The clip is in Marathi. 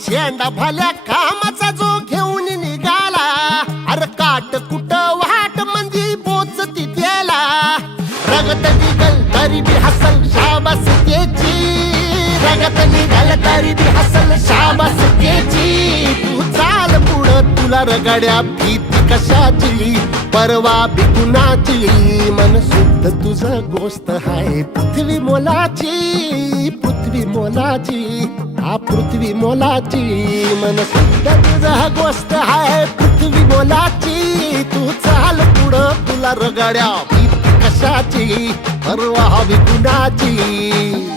शेंडा भल्या कामाचा जो घेऊन निघाला, अरे काट कुट वाट म्हणजे पोचती त्याला. रगत निघल तरी बी हसल शाबास त्याची, रगत निघल तरी बी हसल शाबास त्याची. तू चाल पुढं तुला रगड्या भीती कशाची, परवा बी कुणाची. मन शुद्ध तुझं गोष्ट हाय पृथ्वी मोलाची, पृथ्वी मोलाची, हा पृथ्वी मोलाची. मन शुद्ध तुझं गोष्ट हाय पृथ्वी मोलाची. तू चाल पुढं तुला रगड्या भीती कशाची, परवा बी कुणाची.